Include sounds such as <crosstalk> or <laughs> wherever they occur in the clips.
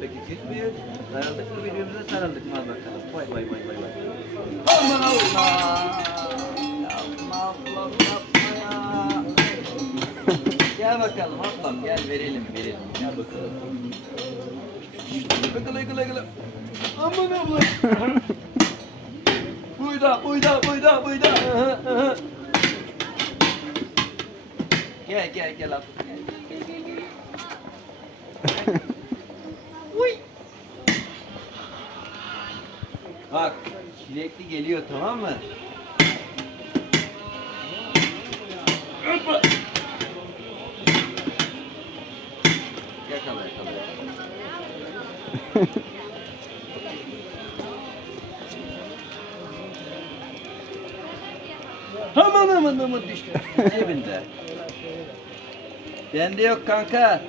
Peki müyüz? Sarıldık mı birbirimize sarıldık mı? Bakalım. Vay vay vay vay vay. Aman Allah! Yapma ablam yapma ya. gel bakalım ablam gel verelim verelim. Gel bakalım. Gılı gılı gılı. Aman ablam. buyda buyda buyda buyda. Hı, hı. Gel gel gel ablam gel. Bak çilekli geliyor tamam mı? Hoppa. Yakala. <laughs> Aman aman aman düştü. Cebinde. Bende yok kanka.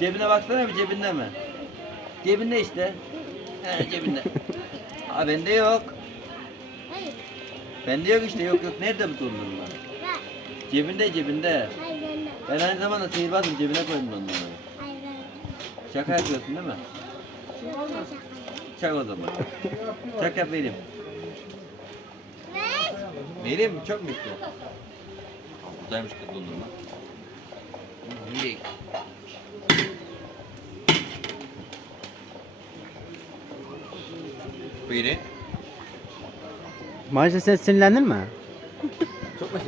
Cebine baksana bir cebinde mi? Cebinde işte. He cebinde. <laughs> Aa bende yok. Hayır. Bende yok işte yok yok. Nerede bu dondurma? Ver. Cebinde cebinde. Hayır ben de. Ben aynı zamanda sihirbazım cebine koydum dondurmayı. Hayır ben de. Şaka yapıyorsun değil mi? Çak o zaman. Çak yap. Vereyim mi? Çok mu istiyorsun? Buradaymış kız dondurma. Yiyek. biri. Maaşla sen sinirlendin mi? Çok mu